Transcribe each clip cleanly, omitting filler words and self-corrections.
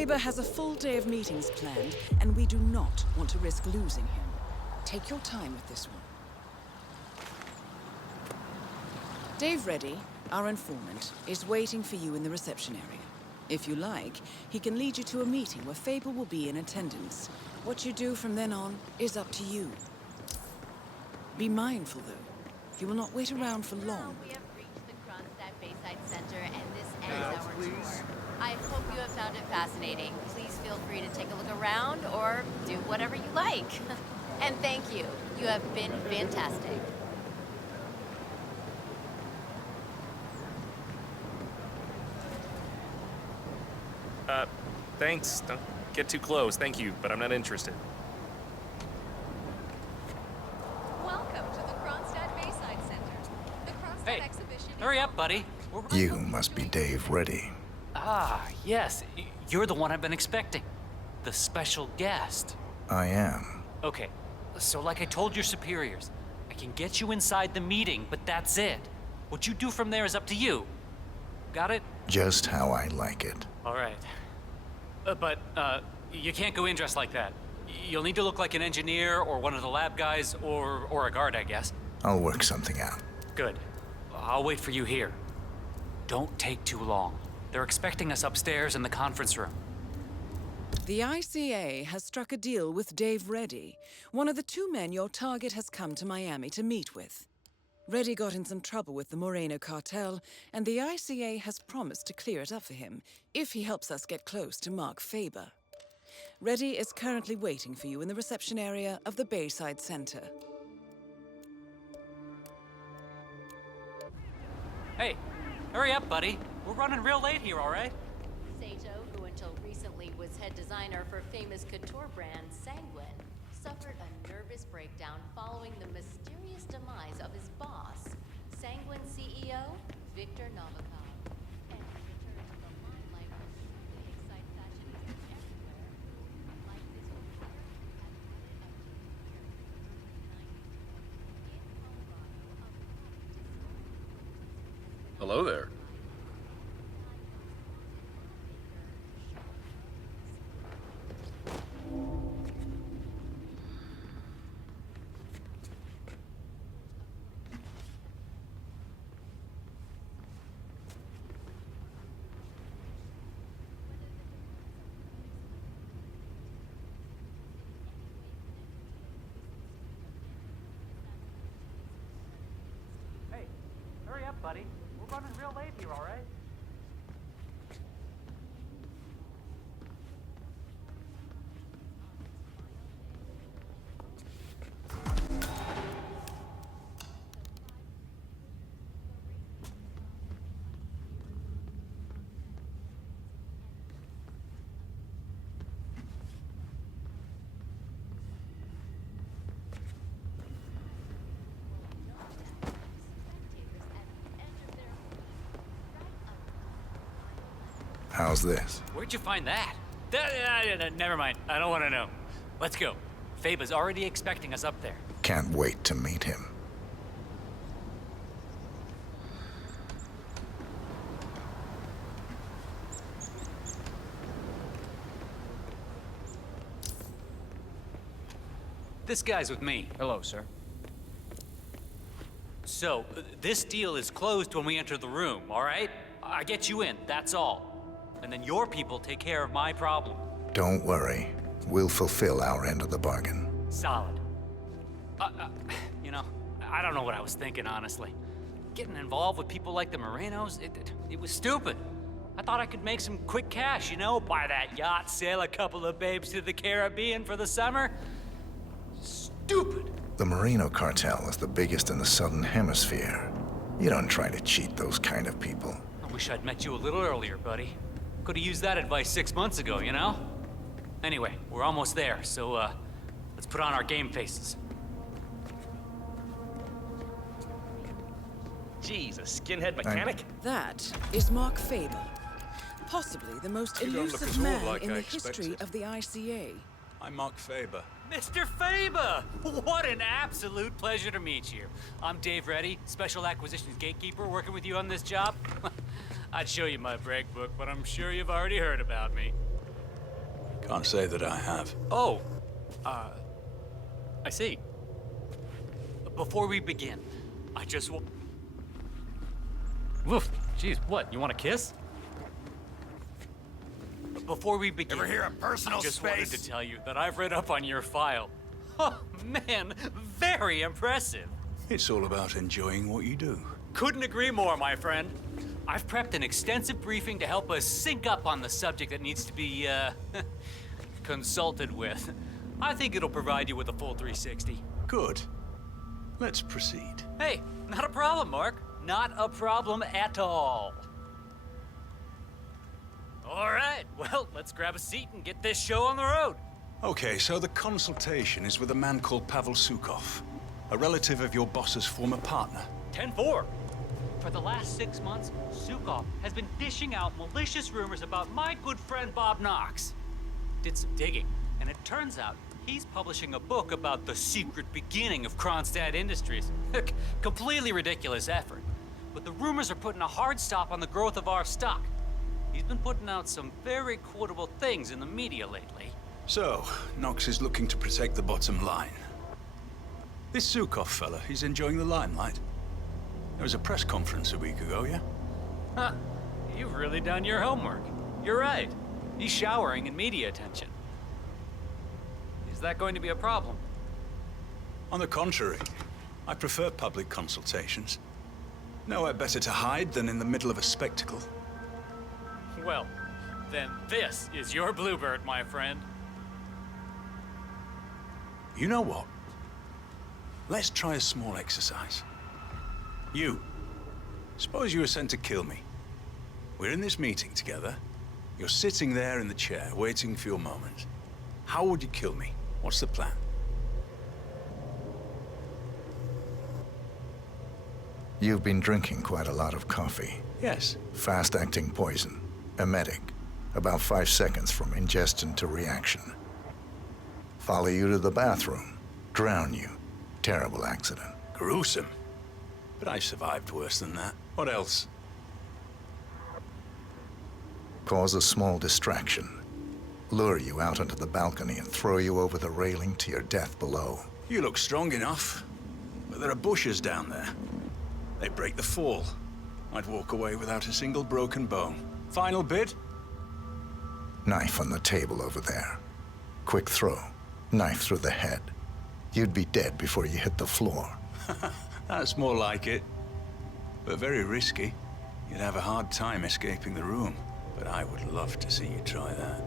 Faber has a full day of meetings planned, and we do not want to risk losing him. Take your time with this one. Dave Reddy, our informant, is waiting for you in the reception area. If you like, he can lead you to a meeting where Faber will be in attendance. What you do from then on is up to you. Be mindful, though. He will not wait around for long. We have reached the Kronstadt Bayside Center, and this ends our tour. I hope you have found it fascinating. Please feel free to take a look around or do whatever you like. And thank you. You have been fantastic. Thanks. Don't get too close, thank you, but I'm not interested. Welcome to the Kronstadt Bayside Center. The Kronstadt exhibition. Hurry up, buddy. You must be Dave Reddy. Ah, yes. You're the one I've been expecting. The special guest. I am. Okay, so like I told your superiors, I can get you inside the meeting, but that's it. What you do from there is up to you. Got it? Just how I like it. All right. But you can't go in dressed like that. You'll need to look like an engineer or one of the lab guys or a guard, I guess. I'll work something out. Good. I'll wait for you here. Don't take too long. They're expecting us upstairs in the conference room. The ICA has struck a deal with Dave Reddy, one of the two men your target has come to Miami to meet with. Reddy got in some trouble with the Moreno cartel, and the ICA has promised to clear it up for him if he helps us get close to Mark Faber. Reddy is currently waiting for you in the reception area of the Bayside Center. Hey, hurry up, buddy. We're running real late here, all right? Sato, who until recently was head designer for famous couture brand Sanguine, suffered a nervous breakdown following the mysterious demise of his boss, Sanguine CEO Victor Novikov. And he returned to the limelight when truly excite fashionistas everywhere, like this reporter who has rooted up to the year 1990 in Colorado. Hello there. Hey, hurry up, buddy. We're running real late here, all right? How's this? Where'd you find that? Never mind. I don't want to know. Let's go. Faber's already expecting us up there. Can't wait to meet him. This guy's with me. Hello, sir. So, this deal is closed when we enter the room, all right? I get you in, that's all. And then your people take care of my problem. Don't worry. We'll fulfill our end of the bargain. Solid. You know, I don't know what I was thinking, honestly. Getting involved with people like the Morenos, it was stupid. I thought I could make some quick cash, you know? Buy that yacht, sail a couple of babes to the Caribbean for the summer. Stupid. The Moreno cartel is the biggest in the Southern Hemisphere. You don't try to cheat those kind of people. I wish I'd met you a little earlier, buddy. Could have used that advice 6 months ago, you know? Anyway, we're almost there, so, let's put on our game faces. Jeez, a skinhead mechanic? That is Mark Faber, possibly the most You don't look elusive at all man like in I the history expected. of the ICA. I'm Mark Faber. Mr. Faber! What an absolute pleasure to meet you. I'm Dave Reddy, Special Acquisitions Gatekeeper, working with you on this job. I'd show you my break book, but I'm sure you've already heard about me. Can't say that I have. Oh, I see. Before we begin, I just Woof, jeez, what, you want a kiss? Before we begin, Ever hear of personal I just space? wanted to tell you that I've read up on your file. Oh, man, very impressive. It's all about enjoying what you do. Couldn't agree more, my friend. I've prepped an extensive briefing to help us sync up on the subject that needs to be, consulted with. I think it'll provide you with a full 360. Good. Let's proceed. Hey, not a problem, Mark. Not a problem at all. All right, well, let's grab a seat and get this show on the road. Okay, so the consultation is with a man called Pavel Sukov, a relative of your boss's former partner. 10-4. For the last 6 months, Sukov has been dishing out malicious rumors about my good friend Bob Knox. Did some digging, and it turns out he's publishing a book about the secret beginning of Kronstadt Industries. Completely ridiculous effort. But the rumors are putting a hard stop on the growth of our stock. He's been putting out some very quotable things in the media lately. So, Knox is looking to protect the bottom line. This Sukov fella, he's enjoying the limelight. There was a press conference a week ago, yeah? Huh. You've really done your homework. You're right. He's showering in media attention. Is that going to be a problem? On the contrary, I prefer public consultations. Nowhere better to hide than in the middle of a spectacle. Well, then this is your bluebird, my friend. You know what? Let's try a small exercise. You. Suppose you were sent to kill me. We're in this meeting together. You're sitting there in the chair, waiting for your moment. How would you kill me? What's the plan? You've been drinking quite a lot of coffee. Yes. Fast-acting poison. Emetic. About 5 seconds from ingestion to reaction. Follow you to the bathroom. Drown you. Terrible accident. Gruesome. But I survived worse than that. What else? Cause a small distraction. Lure you out onto the balcony and throw you over the railing to your death below. You look strong enough. But there are bushes down there. They break the fall. I'd walk away without a single broken bone. Final bid? Knife on the table over there. Quick throw. Knife through the head. You'd be dead before you hit the floor. That's more like it. But very risky. You'd have a hard time escaping the room. But I would love to see you try that.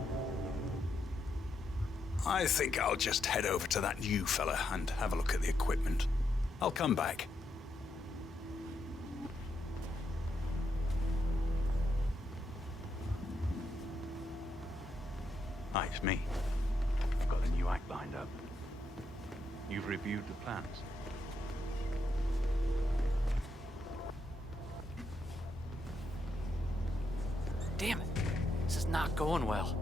I think I'll just head over to that new fella and have a look at the equipment. I'll come back. Hi, it's me. I've got a new act lined up. You've reviewed the plans. Damn it. This is not going well.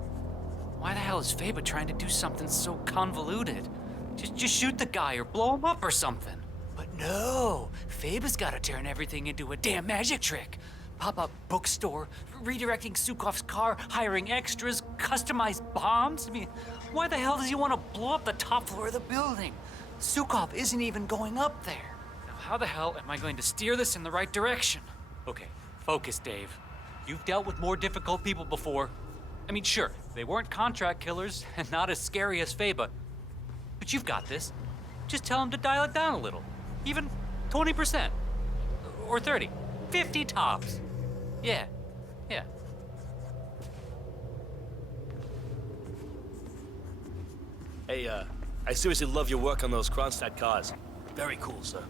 Why the hell is Faber trying to do something so convoluted? Just shoot the guy or blow him up or something. But no, Faber's gotta turn everything into a damn magic trick. Pop-up bookstore, redirecting Sukov's car, hiring extras, customized bombs. I mean, why the hell does he want to blow up the top floor of the building? Sukov isn't even going up there. Now, how the hell am I going to steer this in the right direction? Okay, focus, Dave. You've dealt with more difficult people before. I mean, sure, they weren't contract killers and not as scary as Faber. But you've got this. Just tell him to dial it down a little. Even 20%. Or 30. 50 tops. Yeah. Hey, I seriously love your work on those Kronstadt cars. Very cool, sir.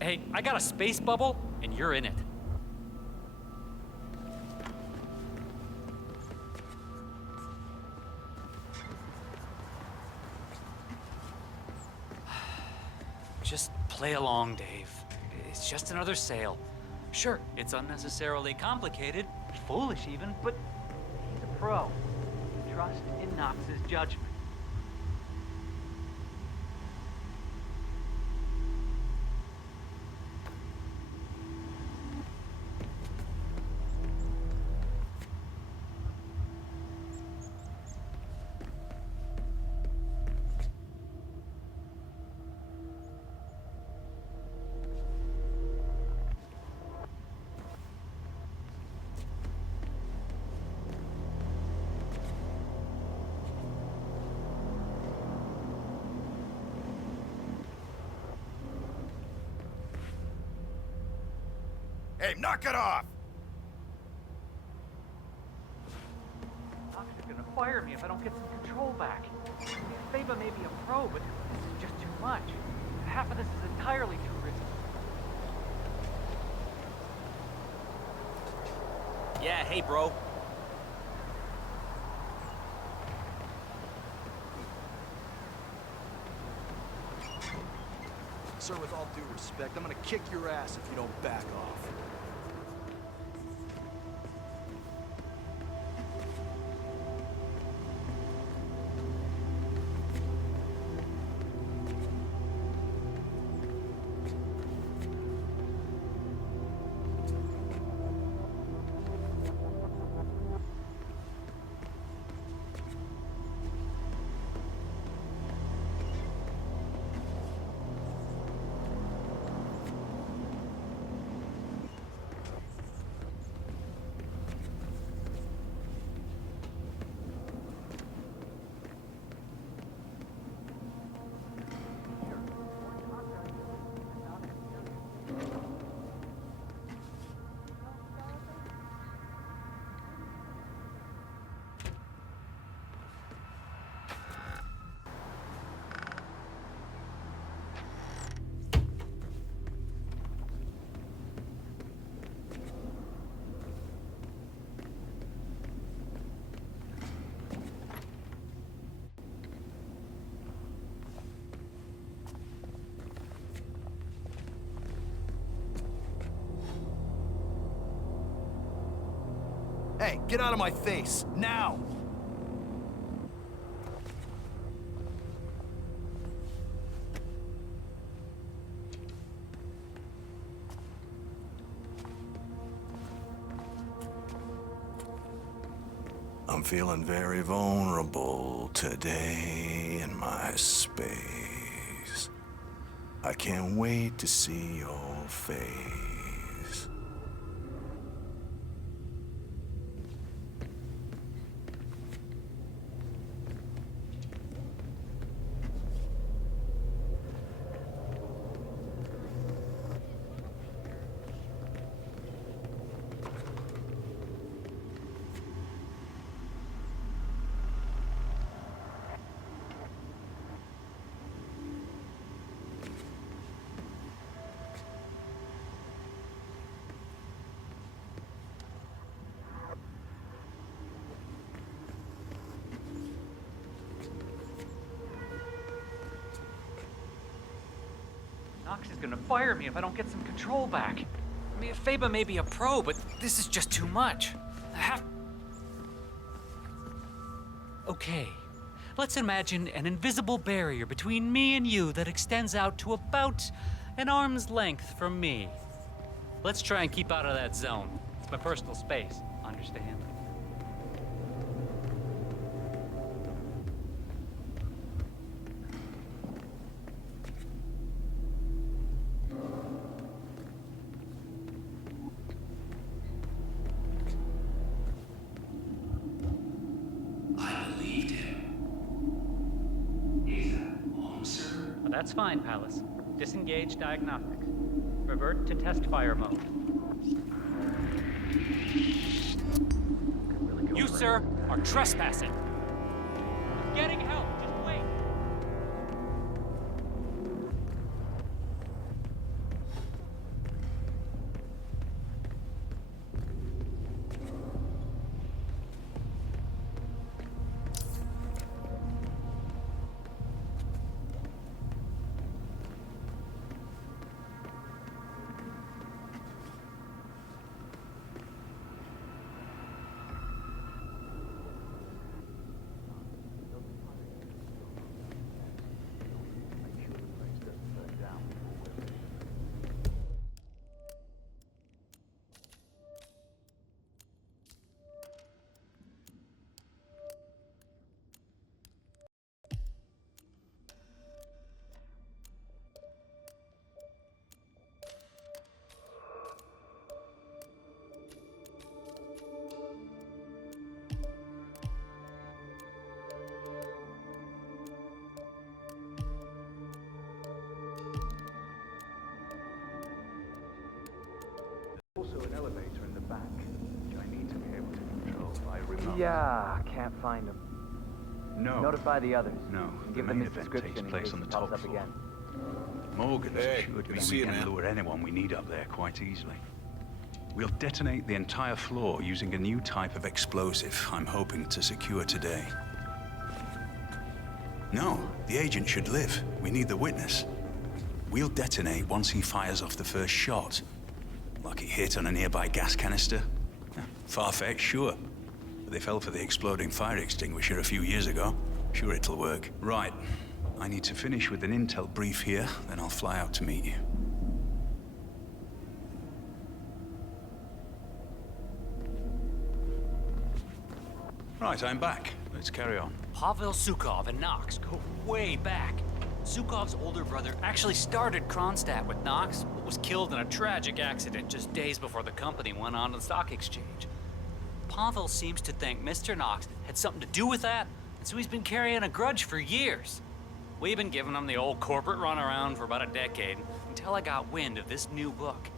Hey, I got a space bubble, and you're in it. Just play along, Dave. It's just another sale. Sure, it's unnecessarily complicated, foolish even, but he's a pro. Trust in Knox's judgment. Hey, knock it off! Knox is gonna fire me if I don't get some control back. Faba may be a pro, but this is just too much. Half of this is entirely too risky. Yeah, hey, bro. Sir, with all due respect, I'm gonna kick your ass if you don't back off. Hey, get out of my face, now! I'm feeling very vulnerable today in my space. I can't wait to see your face. Knox is gonna fire me if I don't get some control back. I mean, Faba may be a pro, but this is just too much. I have... Okay, let's imagine an invisible barrier between me and you that extends out to about an arm's length from me. Let's try and keep out of that zone. It's my personal space, understand? That's fine, Palace. Disengage diagnostics. Revert to test fire mode. You, sir, are trespassing. I'm getting help. Just wait. Yeah, can't find him. No. Notify the others. No, the Give them main this event description takes in place case on the he top pops up floor. again. Morgan's Hey, assured good me to see we you, can man. lure anyone we need up there quite easily. We'll detonate the entire floor using a new type of explosive I'm hoping to secure today. No, the agent should live. We need the witness. We'll detonate once he fires off the first shot. Like it hit on a nearby gas canister. Far-fetched, sure. But they fell for the exploding fire extinguisher a few years ago. Sure it'll work. Right. I need to finish with an intel brief here, then I'll fly out to meet you. Right, I'm back. Let's carry on. Pavel Zukov and Knox go way back. Zukov's older brother actually started Kronstadt with Knox, but was killed in a tragic accident just days before the company went on the stock exchange. Pavel seems to think Mr. Knox had something to do with that, and so he's been carrying a grudge for years. We've been giving him the old corporate runaround for about a decade, until I got wind of this new book.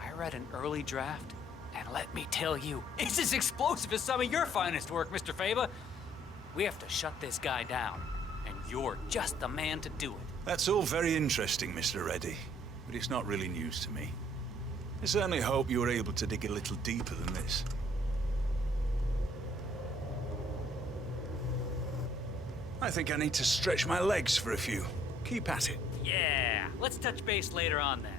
I read an early draft, and let me tell you, it's as explosive as some of your finest work, Mr. Faber. We have to shut this guy down, and you're just the man to do it. That's all very interesting, Mr. Reddy, but it's not really news to me. I certainly hope you were able to dig a little deeper than this. I think I need to stretch my legs for a few. Keep at it. Yeah, let's touch base later on then.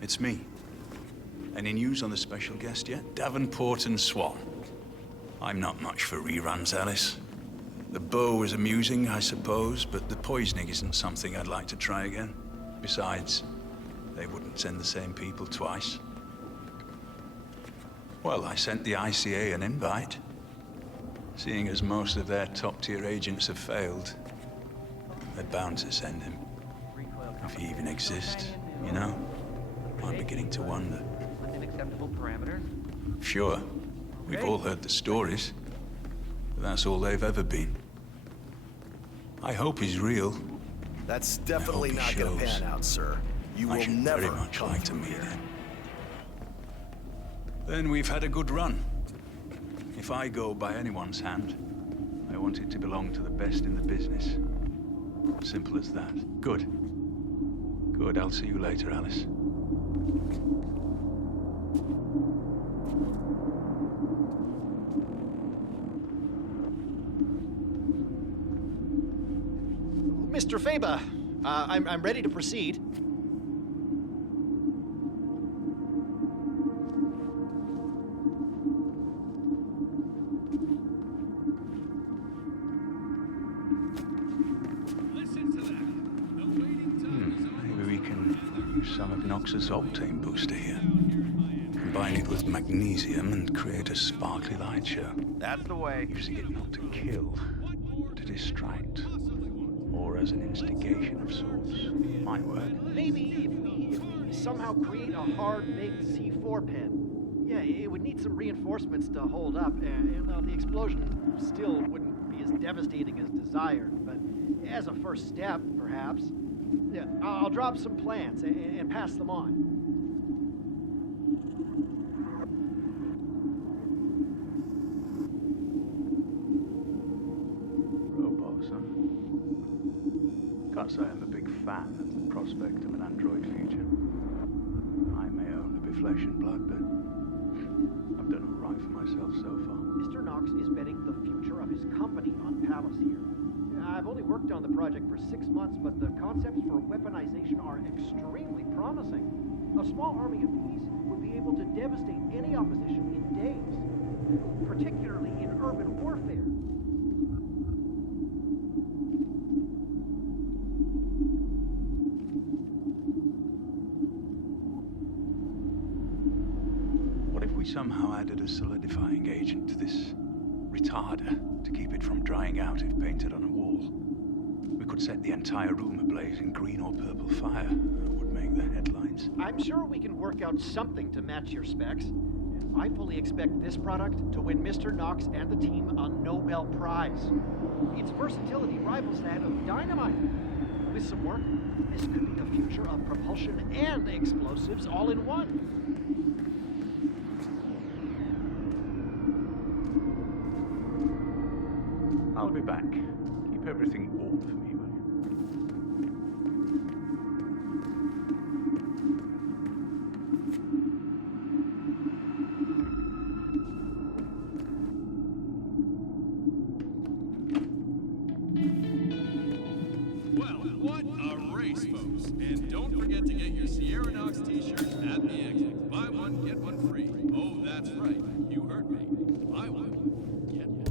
It's me. Any news on the special guest yet? Davenport and Swan. I'm not much for reruns, Alice. The bow was amusing, I suppose, but the poisoning isn't something I'd like to try again. Besides, they wouldn't send the same people twice. Well, I sent the ICA an invite. Seeing as most of their top-tier agents have failed, they're bound to send him. If he even exists, you know? I'm beginning to wonder. Within acceptable parameters. Sure, we've all heard the stories, but that's all they've ever been. I hope he's real. That's definitely he not gonna shows. pan out, sir. You I will should never very much come like to through meet here. him. Then we've had a good run. If I go by anyone's hand, I want it to belong to the best in the business. Simple as that. Good. Good, I'll see you later, Alice. Mr. Faber, I'm ready to proceed. Maybe we can use some of Knox's octane booster here. Combine it with magnesium and create a sparkly light show. That's the way. Using it not to kill, but to distract. Or as an instigation of sorts. Might work. Maybe if we somehow create a hard-baked C4 pen. Yeah, it would need some reinforcements to hold up, and the explosion still wouldn't be as devastating as desired. But as a first step, perhaps, yeah, I'll drop some plans and pass them on. Robots, huh? Can't say I'm a big fan of the prospect of an android future. I may only be flesh and blood, but I've done all right for myself so far. Mr. Knox is betting the future of his company on Palace here. I've only worked on the project for 6 months, but the concepts for weaponization are extremely promising. A small army of these would be able to devastate any opposition in days, particularly in urban warfare. What if we somehow added a solidifying agent to this retarder to keep it from drying out if painted on a wall? We could set the entire room ablaze in green or purple fire. That would make the headlines. I'm sure we can work out something to match your specs. I fully expect this product to win Mr. Knox and the team a Nobel Prize. Its versatility rivals that of dynamite. With some work, this could be the future of propulsion and explosives all in one. I'll be back. Keep everything warm for me, will you? Well, what a race, folks. And don't forget to get your Sierra Knox t-shirts at the exit. Buy one, get one free. Oh, that's right. You heard me. Buy one, get one.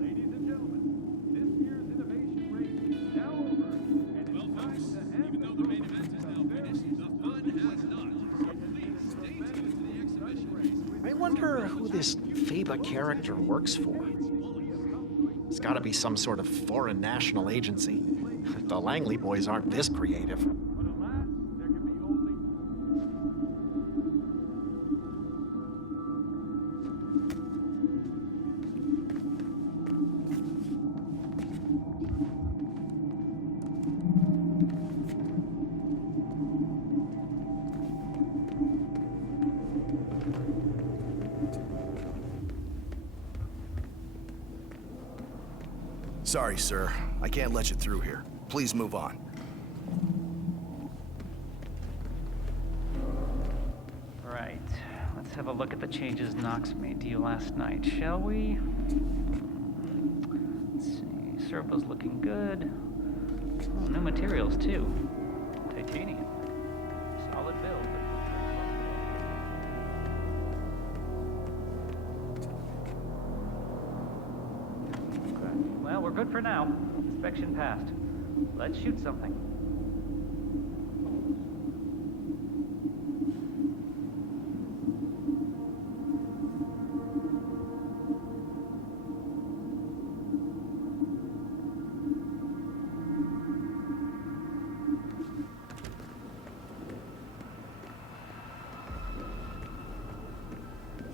Ladies and gentlemen, this year's innovation race is now over. And Well, folks, even though the main event is now finished, the fun has not. So please stay tuned to the exhibition race. I wonder who this FABA character works for. It's gotta be some sort of foreign national agency. The Langley boys aren't this creative. but alas, there can be only Sorry, sir. I can't let you through here. Please move on. Right. Let's have a look at the changes Knox made to you last night, shall we? Let's see. Servo's looking good. Oh, new materials, too. Titanium. Solid build, but okay. Well, we're good for now. Inspection passed. Let's shoot something.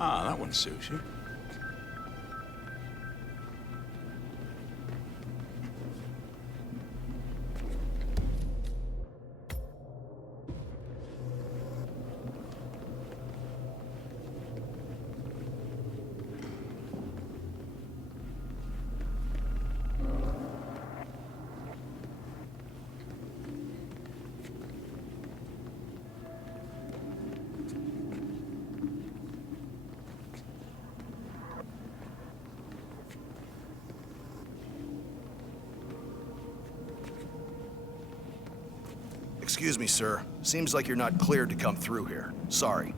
Ah, that one suits you. Excuse me, sir. Seems like you're not cleared to come through here. Sorry.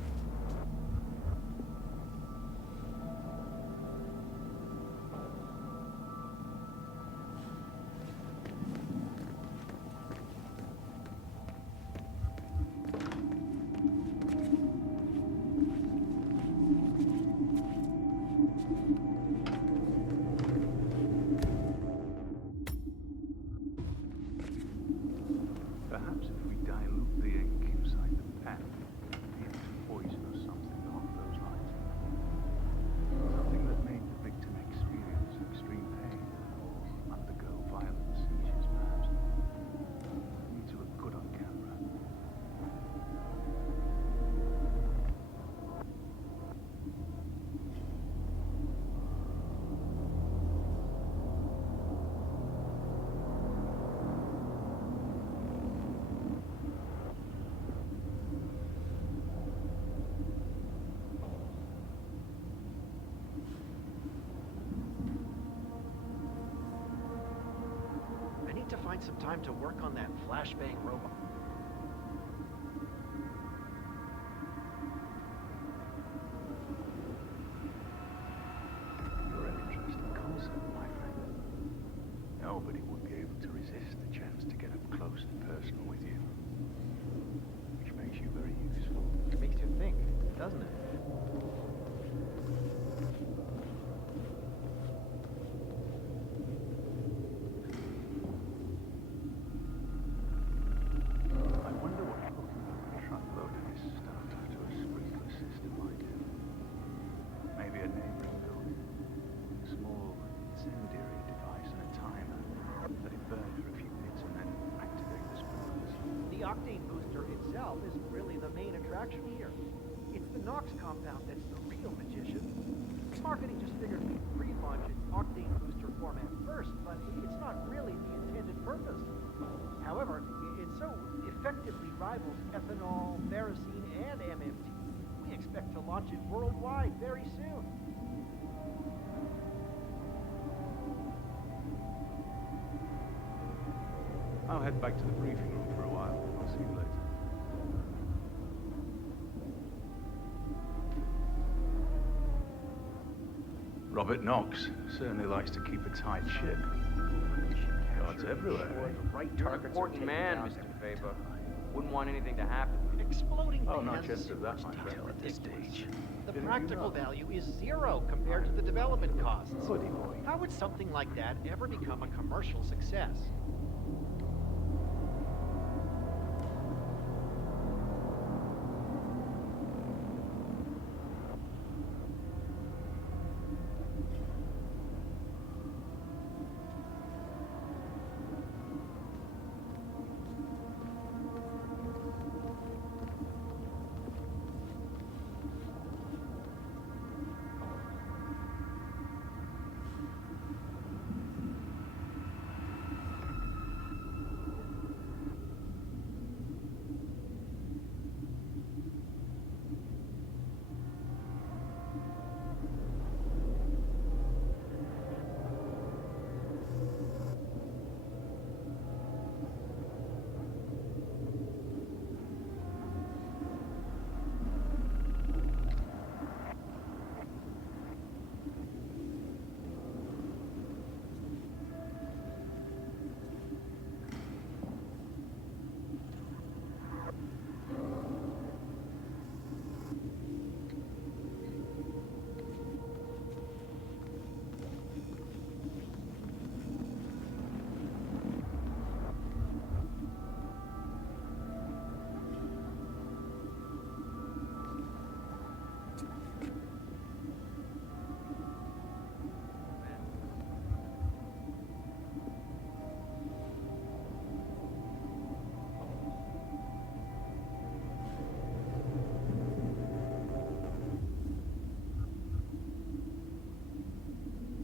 Perhaps if we dilute the ink inside the pen, maybe it's poison or something along those lines. Something that made the victim experience extreme pain or undergo violent seizures, perhaps. Need to look good on camera. I need to find some time to work on that flashbang robot. You're an interesting concept, my friend. Nobody would be able to resist the chance to get up close and personal with you. Which makes you very useful. It makes you think, doesn't it? itself isn't really the main attraction here. It's the Nox compound that's the real magician. Marketing just figured we'd pre-launch its octane booster format first, but it's not really the intended purpose. However, it so effectively rivals ethanol, ferrocene, and MMT. We expect to launch it worldwide very soon. I'll head back to the briefing room for a while. I'll see you later. Robert Knox certainly likes to keep a tight ship. Guards everywhere. You're an important man, Mr. Faber. Wouldn't want anything to happen. Exploding Oh, no has chance of that, so my much friend. detail at this stage. The Didn't you practical know? value is zero compared to the development costs. Goody boy. How would something like that ever become a commercial success?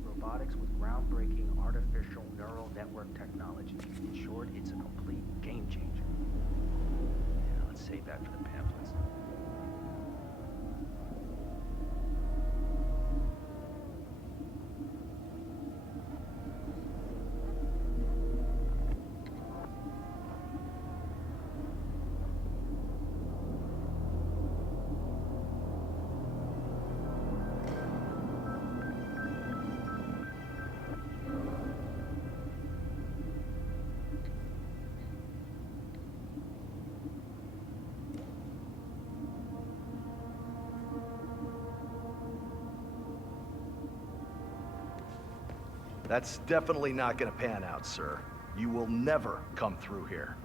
Robotics with groundbreaking artificial neural network technology. In short, it's a complete game changer. Yeah, let's save that for the pamphlets. That's definitely not gonna pan out, sir. You will never come through here.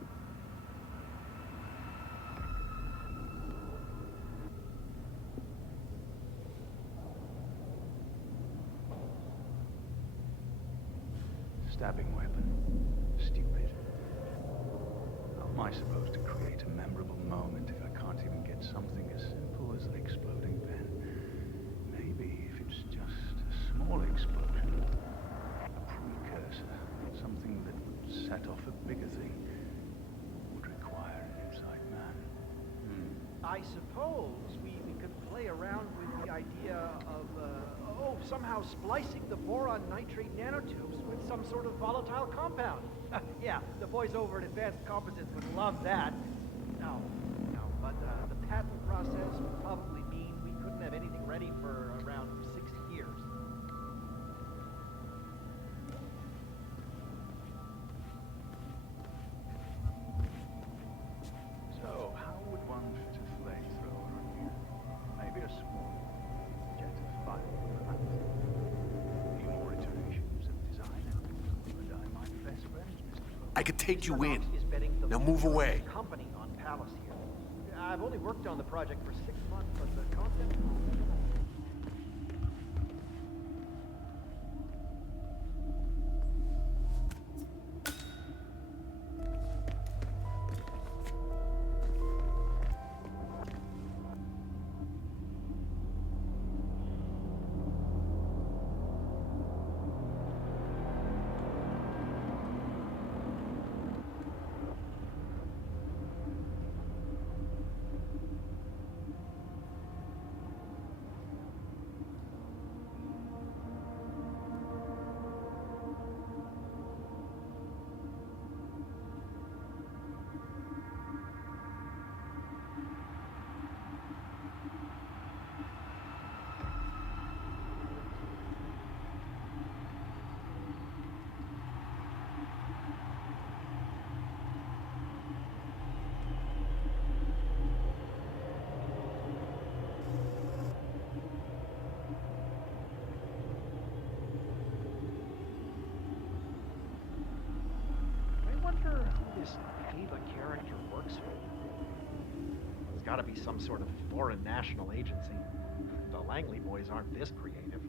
Stabbing weapon. Stupid. How am I supposed to create a memorable moment if I can't even get something as simple as an exploding pen? Maybe if it's just a small explosion, a precursor, something that would set off a bigger thing, would require an inside man. I suppose we could play around with the idea of, somehow splicing the boron nitrate nanotubes with some sort of volatile compound. Yeah, the boys over at Advanced Composites would love that. No, but the patent process would probably mean we couldn't have anything ready for around 6 years. So, how would one fit a flamethrower on here? Maybe a small jet of fire. A few more iterations of design, and I might be best friends, Mr. Fox. I could take you in. Is betting the Now move away. company on Palace here. I've only worked on the project for 6 months, but the concept. gotta be some sort of foreign national agency. The Langley boys aren't this creative.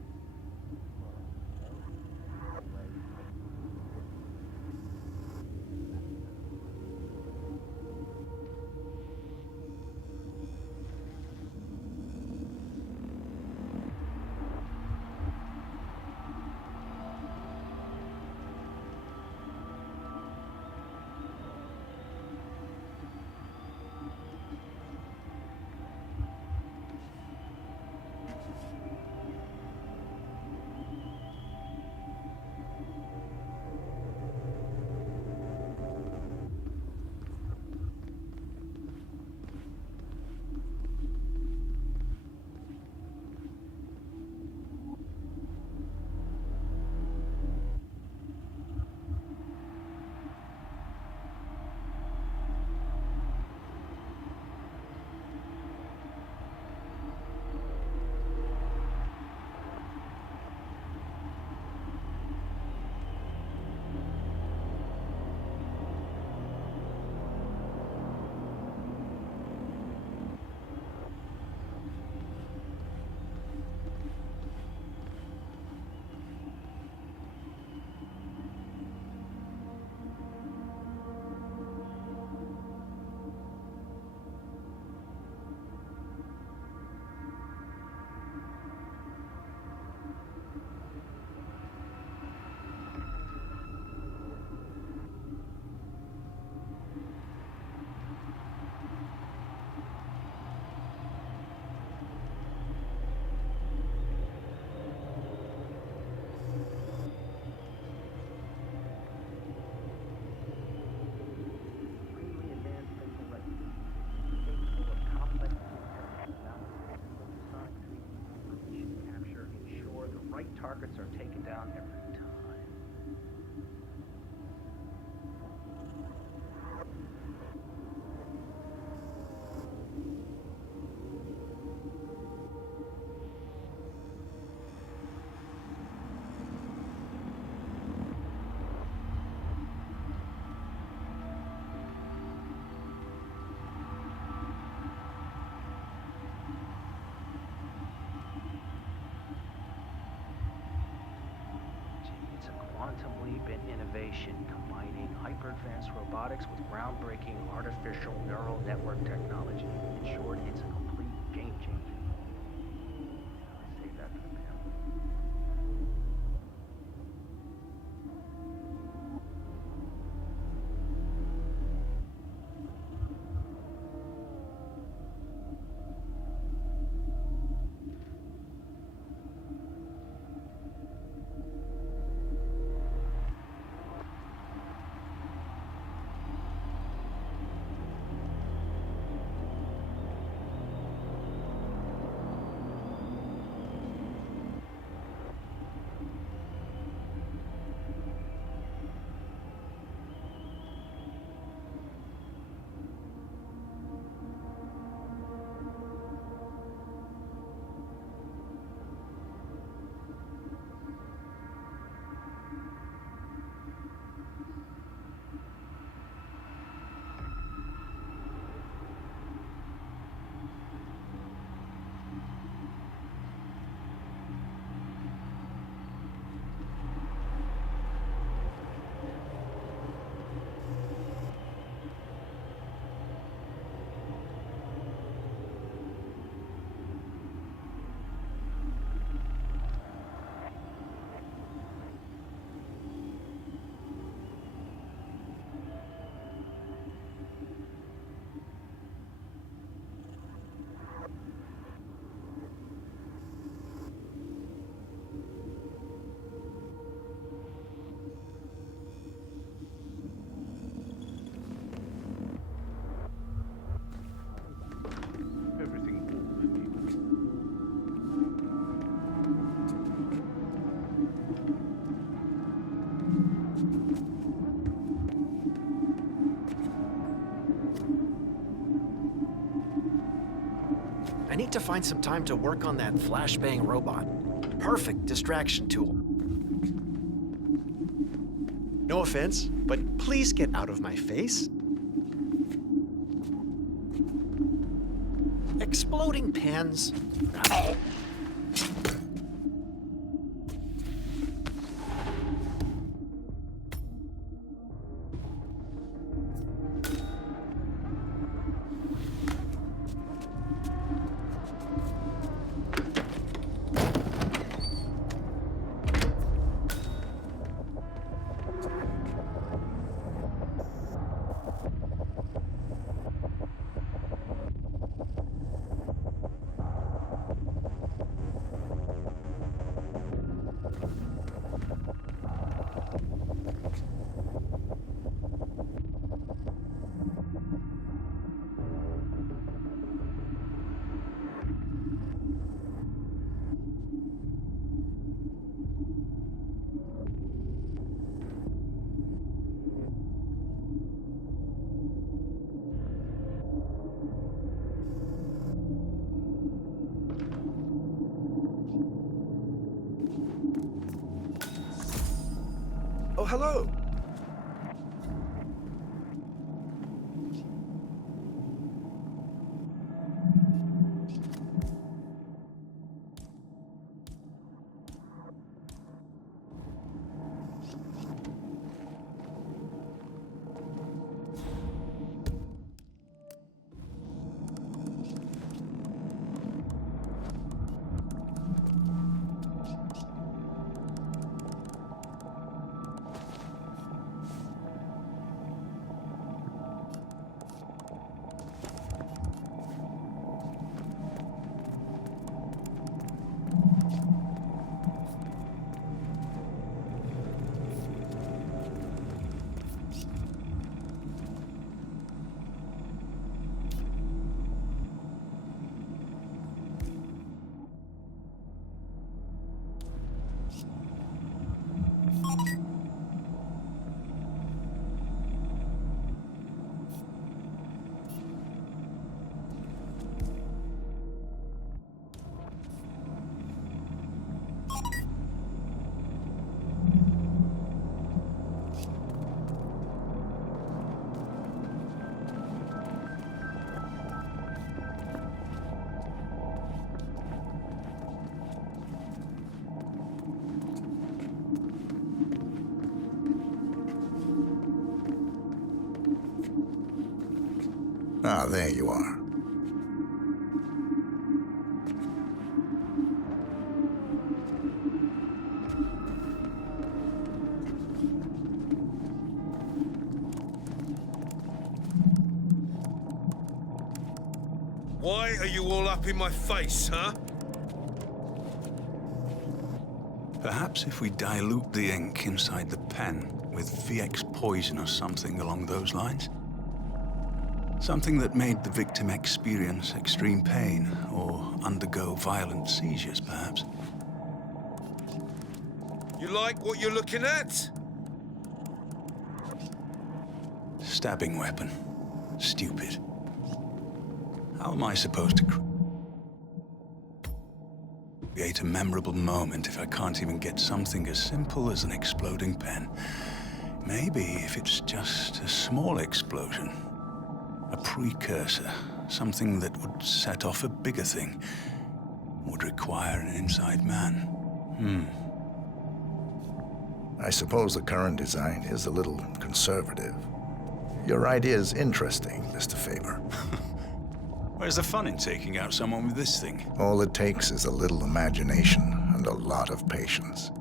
Targets are taken down every time. Quantum leap in innovation, combining hyper-advanced robotics with groundbreaking artificial neural network technology. In short, it's a complete game changer. I save that for the panel. I need to find some time to work on that flashbang robot. Perfect distraction tool. No offense, but please get out of my face. Exploding pens? Oh, hello. Ah, there you are. Why are you all up in my face, huh? Perhaps if we dilute the ink inside the pen with VX poison or something along those lines? Something that made the victim experience extreme pain or undergo violent seizures, perhaps. You like what you're looking at? Stabbing weapon. Stupid. How am I supposed to create a memorable moment if I can't even get something as simple as an exploding pen? Maybe if it's just a small explosion, a precursor, something that would set off a bigger thing, would require an inside man. I suppose the current design is a little conservative. Your idea's interesting, Mr. Faber. Where's the fun in taking out someone with this thing? All it takes is a little imagination and a lot of patience.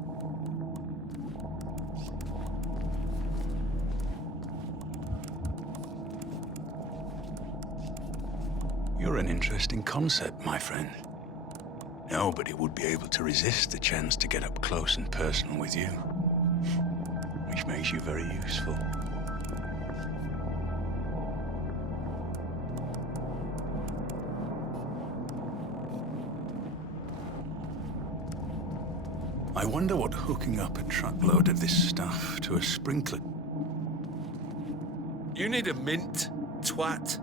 You're an interesting concept, my friend. Nobody would be able to resist the chance to get up close and personal with you. Which makes you very useful. I wonder what hooking up a truckload of this stuff to a sprinkler... You need a mint, twat.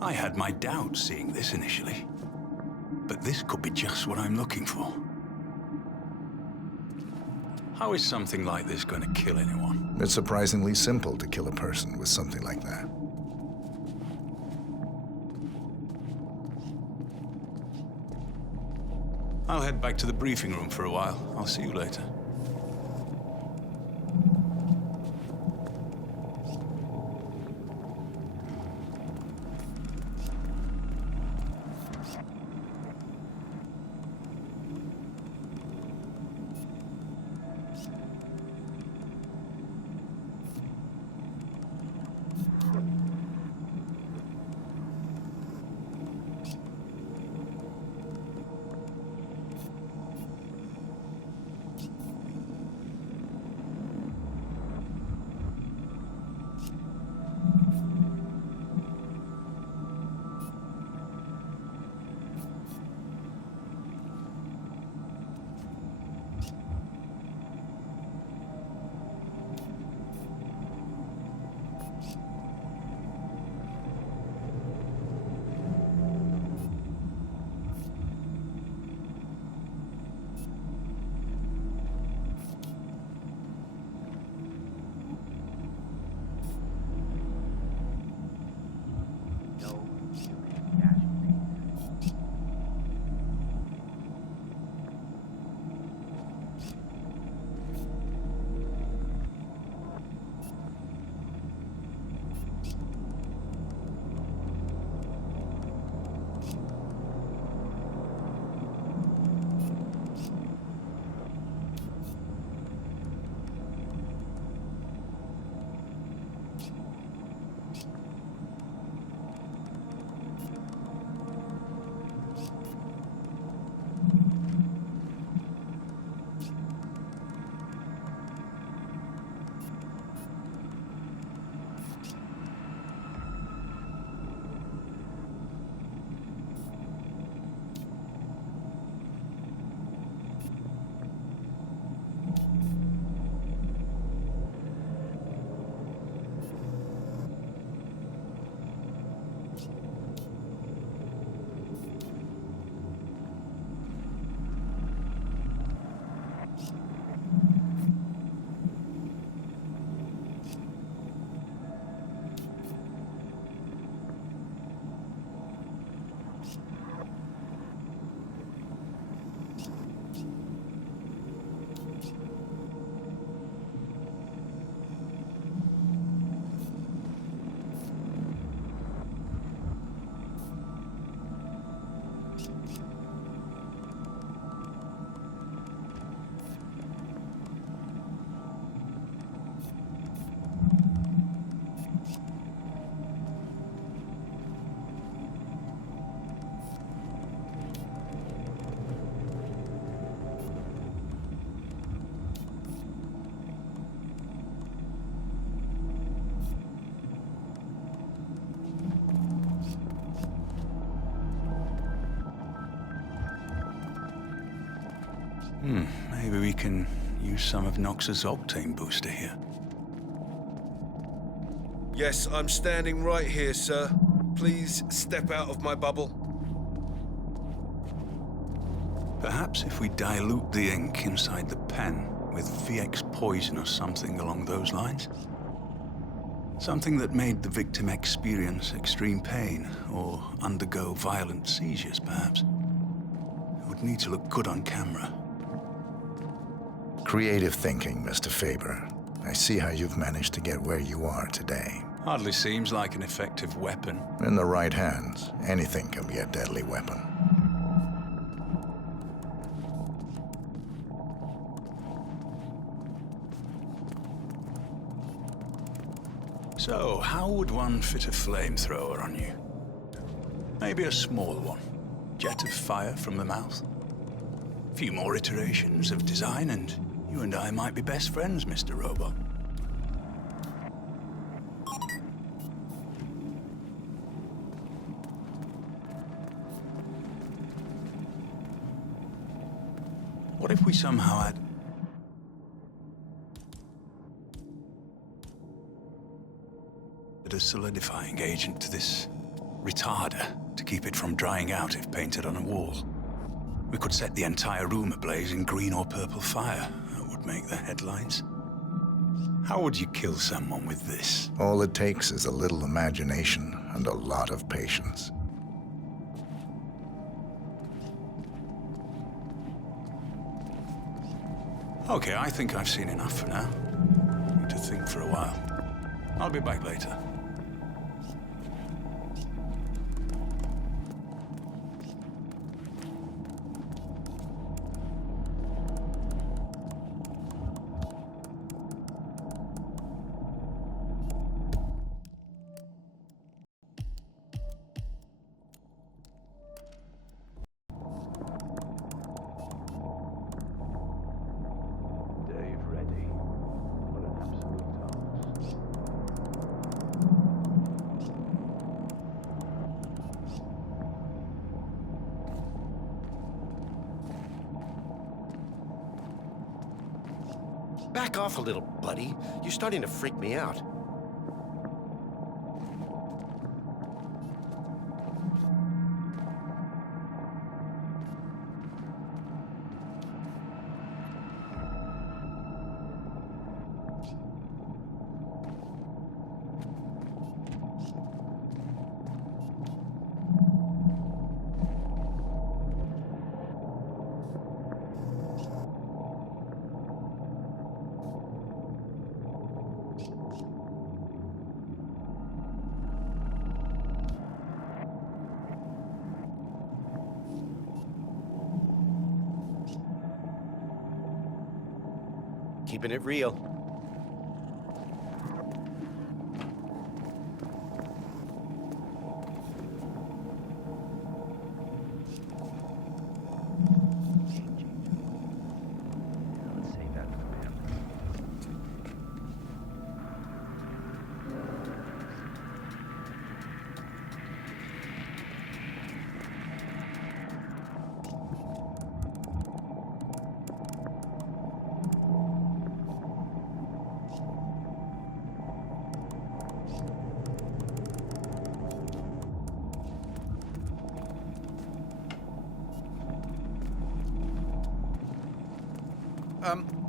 I had my doubts seeing this initially, but this could be just what I'm looking for. How is something like this going to kill anyone? It's surprisingly simple to kill a person with something like that. I'll head back to the briefing room for a while. I'll see you later. Maybe we can use some of Nox's octane booster here. Yes, I'm standing right here, sir. Please step out of my bubble. Perhaps if we dilute the ink inside the pen with VX poison or something along those lines? Something that made the victim experience extreme pain or undergo violent seizures, perhaps. It would need to look good on camera. Creative thinking, Mr. Faber. I see how you've managed to get where you are today. Hardly seems like an effective weapon. In the right hands, anything can be a deadly weapon. So, how would one fit a flamethrower on you? Maybe a small one. Jet of fire from the mouth. A few more iterations of design and you and I might be best friends, Mr. Robot. What if we somehow add a solidifying agent to this retarder to keep it from drying out if painted on a wall? We could set the entire room ablaze in green or purple fire. That would make the headlines. How would you kill someone with this? All it takes is a little imagination and a lot of patience. Okay, I think I've seen enough for now. Need to think for a while. I'll be back later. Dave Reddy. What an absolute Thomas. Back off a little, buddy. You're starting to freak me out. Keeping it real. Let's save that for him.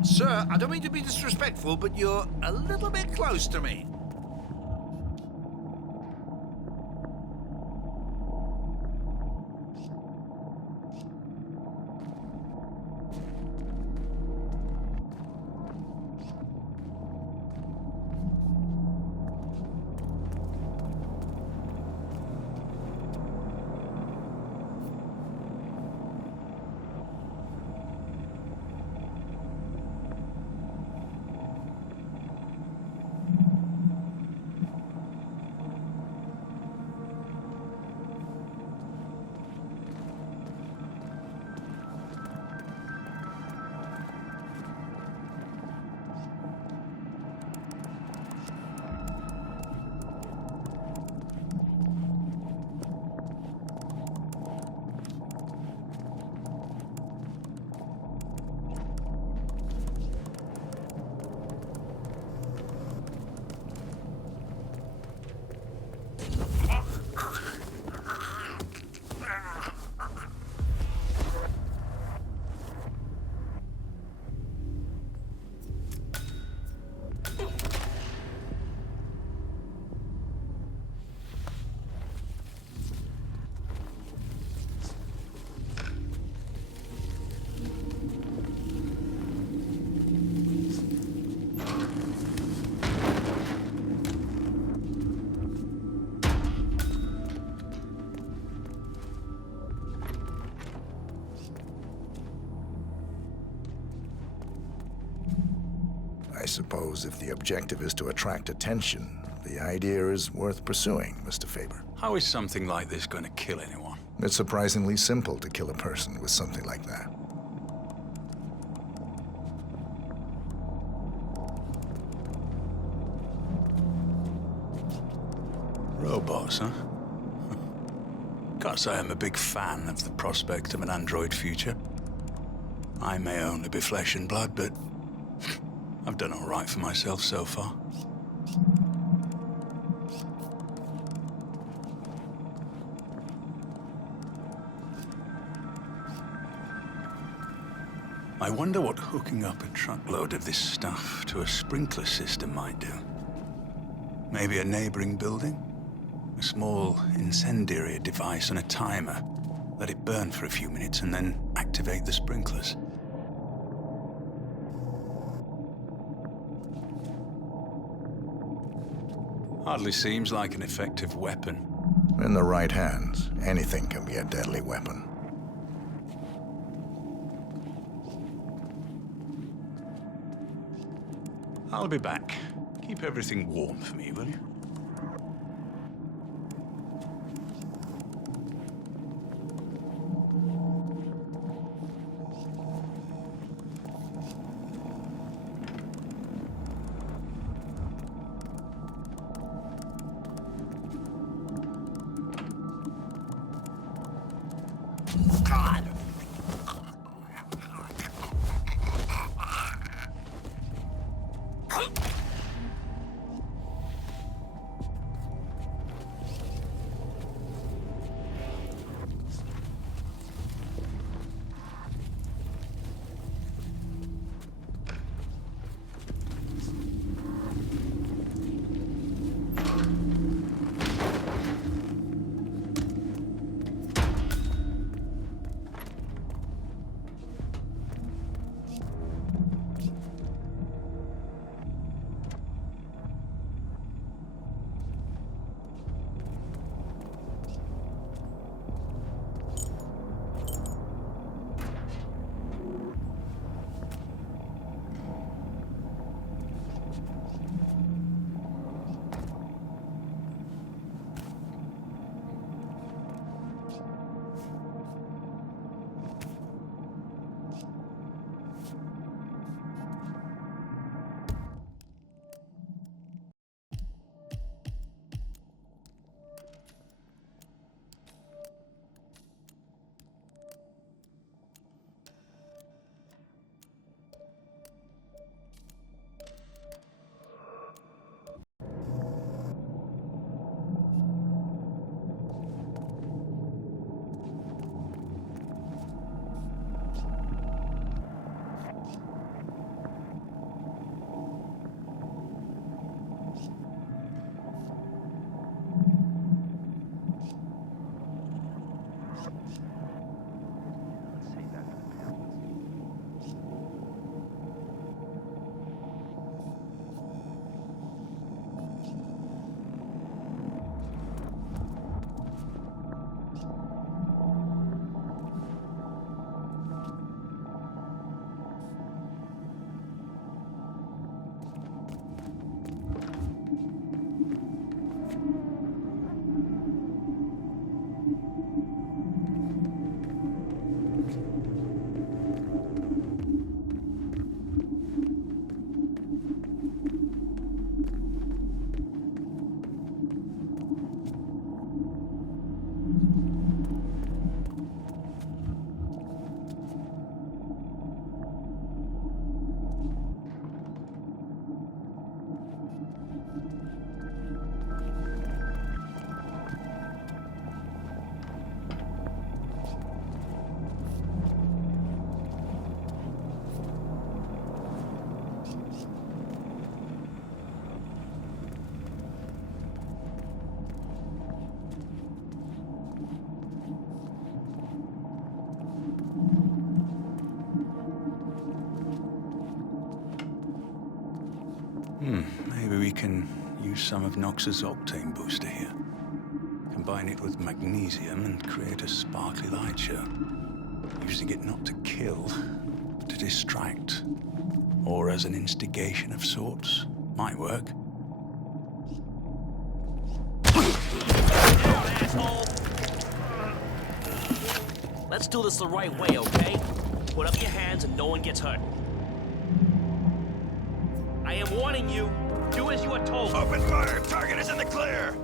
Sir, I don't mean to be disrespectful, but you're a little bit close to me. I suppose if the objective is to attract attention, the idea is worth pursuing, Mr. Faber. How is something like this going to kill anyone? It's surprisingly simple to kill a person with something like that. Robots, huh? Can't say I'm a big fan of the prospect of an android future. I may only be flesh and blood, but I've done all right for myself so far. I wonder what hooking up a truckload of this stuff to a sprinkler system might do. Maybe a neighboring building? A small incendiary device on a timer. Let it burn for a few minutes and then activate the sprinklers. Hardly seems like an effective weapon. In the right hands, anything can be a deadly weapon. I'll be back. Keep everything warm for me, will you? God. Maybe we can use some of Nox's octane booster here. Combine it with magnesium and create a sparkly light show. Using it not to kill, but to distract. Or as an instigation of sorts. Might work. Let's do this the right way, okay? Put up your hands and no one gets hurt. I am warning you. Do as you are told. Open fire! Target is in the clear!